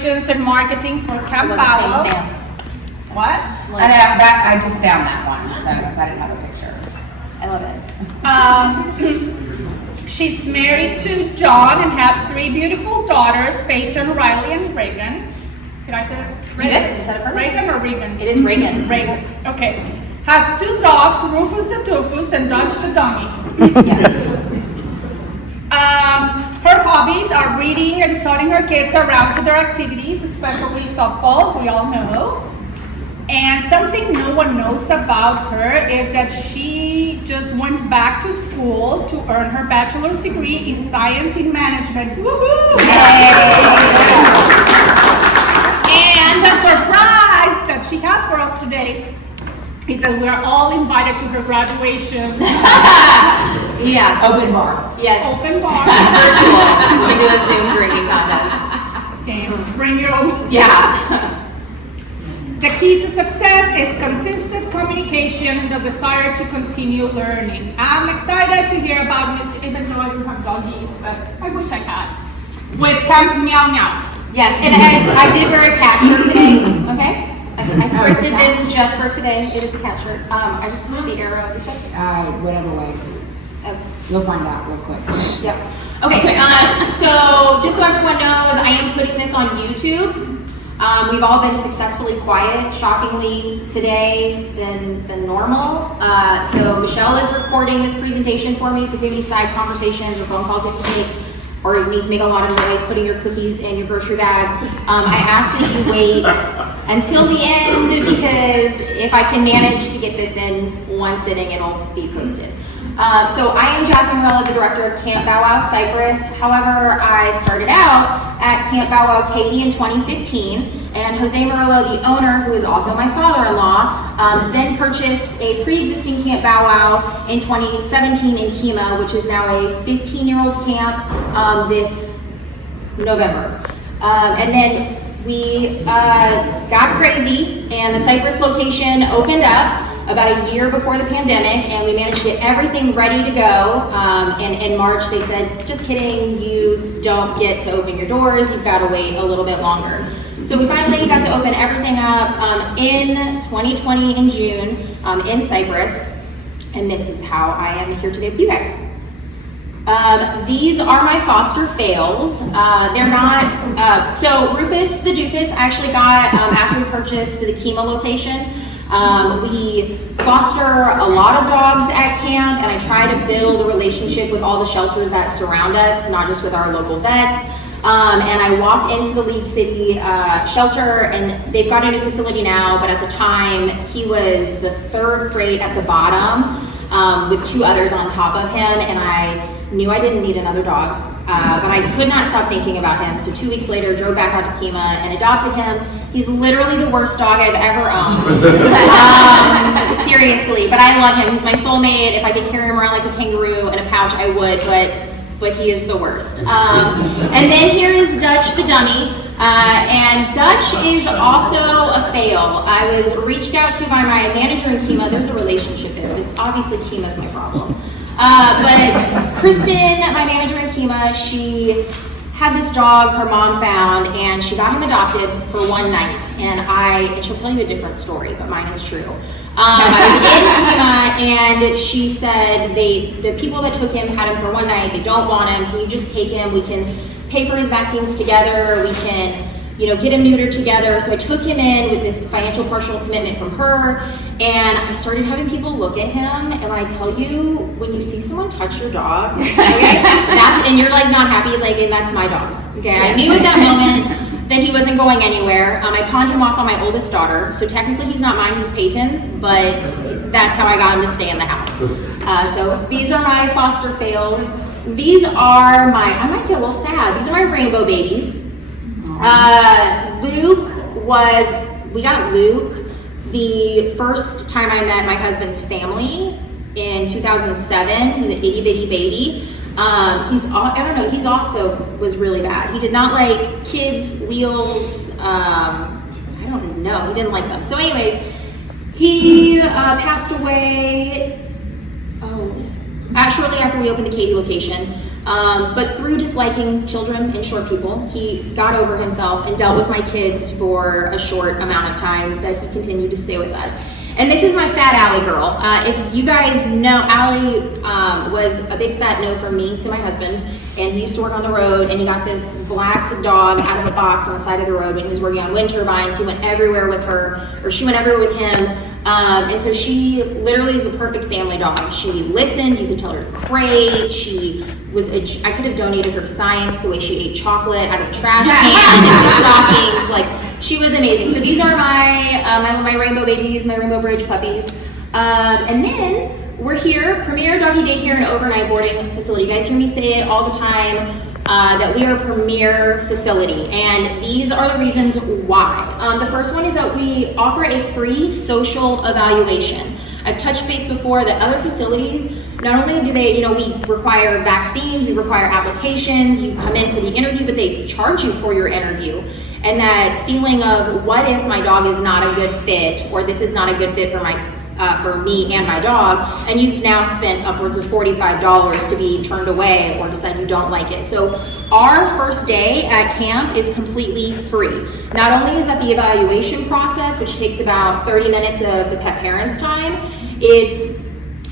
operations and marketing for Camp Palo. What? I just found that one, so I didn't have a picture. I love it. She's married to John and has 3 beautiful daughters, Paige, Riley, and Reagan. Did I say that? You did? You said it perfect. Reagan or Regan? It is Reagan. Reagan. Okay. Has 2 dogs, Rufus the Doofus and Dutch the Dummy. Yes. Her hobbies are reading and turning her kids around to their activities, especially softball, we all know. And something no one knows about her is that she just went back to school to earn her bachelor's degree in science in management. Woohoo! And the surprise that she has for us today is that we are all invited to her graduation. Yeah. Open bar. Yes. Open bar. It's virtual. We can do a Zoom drinking contest. Damn, bring your own. Yeah. The key to success is consistent communication and the desire to continue learning. I'm excited to hear about this, even though I don't have doggies, but I wish I had. With Camp Meow Meow. Yes, and I did wear a cat shirt today, okay? I thrifted this just for today. It is a cat shirt. I just pushed the arrow this way. Whatever way. Oh. You'll find out real quick. Yep. Okay, so just so everyone knows, I am putting this on YouTube. We've all been successfully quiet, shockingly, today than normal. So Michelle is recording this presentation for me, so if you have any side conversations or phone calls you have to make, or you need to make a lot of noise putting your cookies in your grocery bag, I ask that you wait until the end, because if I can manage to get this in one sitting, it'll be posted. So I am Jasmine Morello, the director of Camp Bow Wow Cypress. However, I started out at Camp Bow Wow Katy in 2015, and Jose Morello, the owner, who is also my father-in-law, then purchased a pre-existing Camp Bow Wow in 2017 in Kemah, which is now a 15-year-old camp this November. And then we got crazy, and the Cypress location opened up about a year before the pandemic, and we managed to get everything ready to go. And in March, they said, just kidding, you don't get to open your doors, you've got to wait a little bit longer. So we finally got to open everything up in 2020 in June in Cypress, and this is how I am here today with you guys. These are my foster fails. They're not, so Rufus the Doofus I actually got after we purchased the Kemah location. We foster a lot of dogs at camp, and I try to build a relationship with all the shelters that surround us, not just with our local vets. And I walked into the League City shelter, and they've got a new facility now, but at the time, he was the 3rd crate at the bottom with 2 others on top of him, and I knew I didn't need another dog. But I could not stop thinking about him. So 2 weeks later, drove back out to Kemah and adopted him. He's literally the worst dog I've ever owned. Seriously, but I love him. He's my soulmate. If I could carry him around like a kangaroo in a pouch, I would, but he is the worst. And then here is Dutch the dummy. And Dutch is also a fail. I was reached out to by my manager in Kemah. There's a relationship there. It's obviously Kemah's my problem. But Kristen, my manager in Kemah, she had this dog her mom found, and she got him adopted for one night. And she'll tell you a different story, but mine is true. I was in Kemah, and she said the people that took him had him for one night. They don't want him. Can you just take him? We can pay for his vaccines together. We can, get him neutered together. So I took him in with this financial partial commitment from her, and I started having people look at him. And when I tell you, when you see someone touch your dog, okay, and you're like not happy, and that's my dog. Okay, I knew at that moment that he wasn't going anywhere. I pawned him off on my oldest daughter, so technically he's not mine, he's Peyton's, but that's how I got him to stay in the house. So these are my foster fails. These are I might get a little sad, these are my rainbow babies. We got Luke the first time I met my husband's family in 2007. He was an itty bitty baby. He's also was really bad. He did not like kids, wheels, I don't know, he didn't like them. So anyways, he passed away shortly after we opened the Katy location. But through disliking children and short people, he got over himself and dealt with my kids for a short amount of time that he continued to stay with us. And this is my fat Allie girl. If you guys know, Allie was a big fat no from me to my husband, and he used to work on the road, and he got this black dog out of a box on the side of the road when he was working on wind turbines. He went everywhere with her, or she went everywhere with him. And so she literally is the perfect family dog. She listened, you could tell her to crate. She was, I could have donated her to science, the way she ate chocolate out of the trash can and the stockings. Like, she was amazing. So these are my rainbow babies, my rainbow bridge puppies. And then we're here, Premier Doggy Daycare and Overnight Boarding Facility. You guys hear me say it all the time, that we are a premier facility, and these are the reasons why. The first one is that we offer a free social evaluation. I've touched base before that other facilities, not only do they, we require vaccines, we require applications, you come in for the interview, but they charge you for your interview. And that feeling of, what if my dog is not a good fit, or this is not a good fit for me and my dog, and you've now spent upwards of $45 to be turned away or decide you don't like it. So our first day at camp is completely free. Not only is that the evaluation process, which takes about 30 minutes of the pet parent's time, it's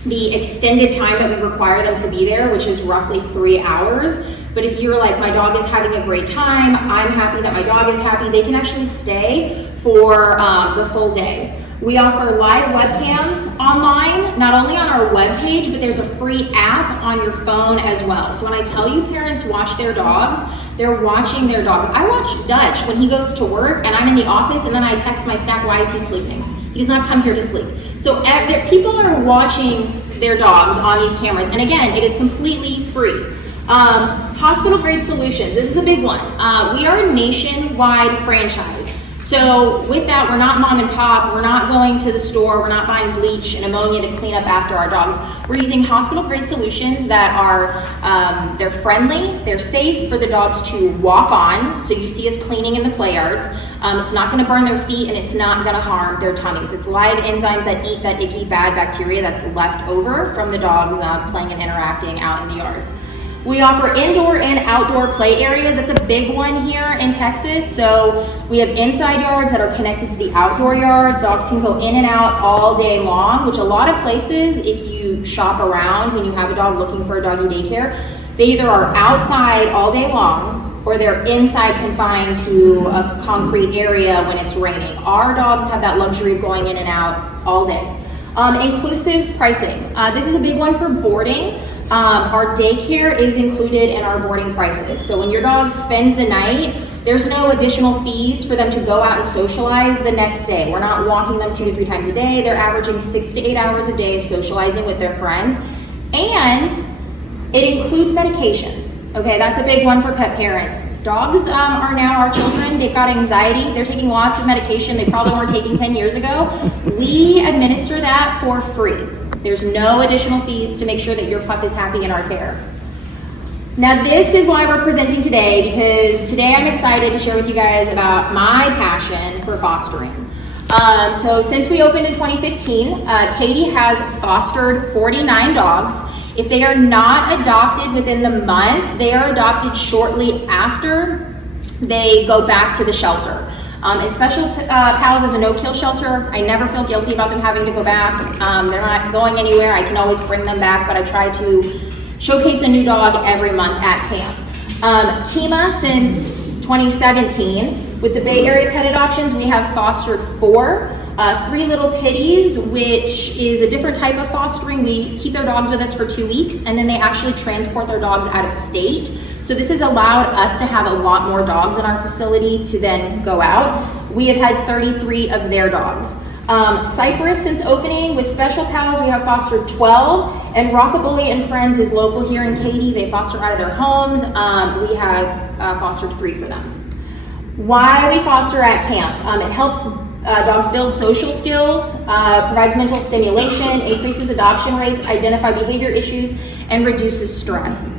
the extended time that we require them to be there, which is roughly 3 hours. But if you're like, my dog is having a great time, I'm happy that my dog is happy, they can actually stay for the full day. We offer live webcams online, not only on our webpage, but there's a free app on your phone as well. So when I tell you parents watch their dogs, they're watching their dogs. I watch Dutch when he goes to work and I'm in the office, and then I text my staff, why is he sleeping? He does not come here to sleep. So people are watching their dogs on these cameras. And again, it is completely free. Hospital grade solutions, this is a big one. We are a nationwide franchise. So with that, we're not mom and pop, we're not going to the store, we're not buying bleach and ammonia to clean up after our dogs. We're using hospital grade solutions that are, they're friendly, they're safe for the dogs to walk on. So you see us cleaning in the play yards. It's not gonna burn their feet, and it's not gonna harm their tummies. It's live enzymes that eat that icky bad bacteria that's left over from the dogs playing and interacting out in the yards. We offer indoor and outdoor play areas. That's a big one here in Texas. So we have inside yards that are connected to the outdoor yards. Dogs can go in and out all day long, which a lot of places, if you shop around when you have a dog looking for a doggy daycare, they either are outside all day long or they're inside confined to a concrete area when it's raining. Our dogs have that luxury of going in and out all day. Inclusive pricing. This is a big one for boarding. Our daycare is included in our boarding prices. So when your dog spends the night, there's no additional fees for them to go out and socialize the next day. We're not walking them 2 to 3 times a day. They're averaging 6 to 8 hours a day socializing with their friends. And it includes medications. Okay, that's a big one for pet parents. Dogs are now our children. They've got anxiety. They're taking lots of medication they probably weren't taking 10 years ago. We administer that for free. There's no additional fees to make sure that your pup is happy in our care. Now this is why we're presenting today, because today I'm excited to share with you guys about my passion for fostering. So since we opened in 2015, Katy has fostered 49 dogs. If they are not adopted within the month, they are adopted shortly after they go back to the shelter. And Special Pals is a no-kill shelter. I never feel guilty about them having to go back. They're not going anywhere. I can always bring them back, but I try to showcase a new dog every month at camp. Kima, since 2017, with the Bay Area Pet Adoptions, we have fostered 4. 3 little pitties, which is a different type of fostering. We keep their dogs with us for 2 weeks, and then they actually transport their dogs out of state. So this has allowed us to have a lot more dogs in our facility to then go out. We have had 33 of their dogs. Cypress, since opening with Special Pals, we have fostered 12, and Rockabully and Friends is local here in Katy. They foster out of their homes. We have fostered 3 for them. Why we foster at camp? It helps dogs build social skills, provides mental stimulation, increases adoption rates, identify behavior issues, and reduces stress.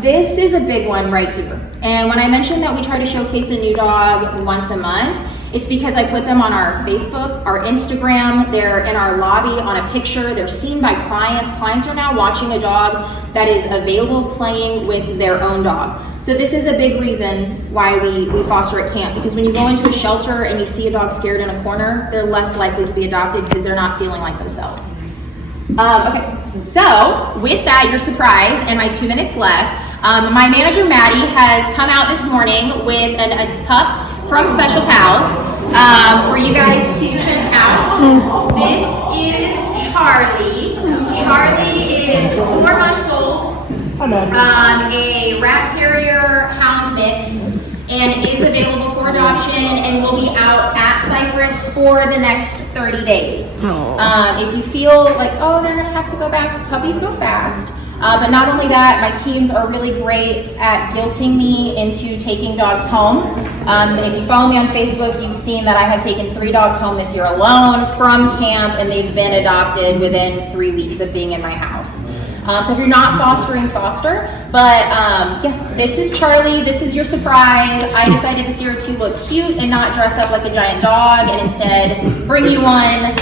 This is a big one right here. And when I mentioned that we try to showcase a new dog once a month, It's because I put them on our Facebook, our Instagram, they're in our lobby on a picture, they're seen by clients. Clients are now watching a dog that is available playing with their own dog. So this is a big reason why we foster at camp, because when you go into a shelter and you see a dog scared in a corner, they're less likely to be adopted because they're not feeling like themselves. Okay, so with that, your surprise and my 2 minutes left, my manager Maddie has come out this morning with a pup from Special Pals for you guys to check out. This is Charlie. Charlie is 4 months old, a rat terrier hound mix, and is available for adoption and will be out at Cypress for the next 30 days. If you feel like, oh, they're gonna have to go back, puppies go fast. But not only that, my teams are really great at guilting me into taking dogs home. If you follow me on Facebook, you've seen that I have taken 3 dogs home this year alone from camp, and they've been adopted within 3 weeks of being in my house. So if you're not fostering, foster. But yes, this is Charlie. This is your surprise. I decided this year to look cute and not dress up like a giant dog, and instead bring you one.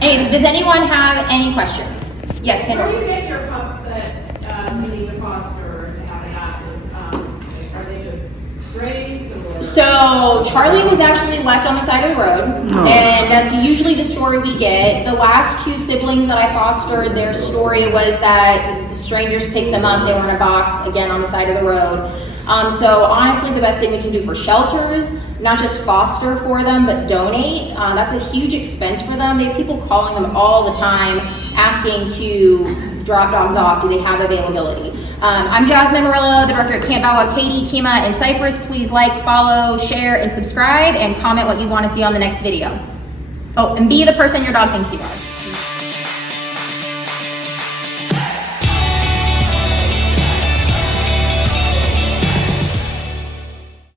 Anyways, does anyone have any questions? Yes, Kendra. Where do you get your pups that you need to foster or to have adopted? Are they just strays or? So Charlie was actually left on the side of the road, and that's usually the story we get. The last 2 siblings that I fostered, their story was that strangers picked them up, they were in a box, again on the side of the road. So honestly, the best thing we can do for shelters, not just foster for them, but donate. That's a huge expense for them. They have people calling them all the time, asking to drop dogs off. Do they have availability? I'm Jasmine Murillo, the director at Camp Bawa, Katy, Kima, and Cypress. Please like, follow, share, and subscribe, and comment what you want to see on the next video. Oh, and be the person your dog thinks you are.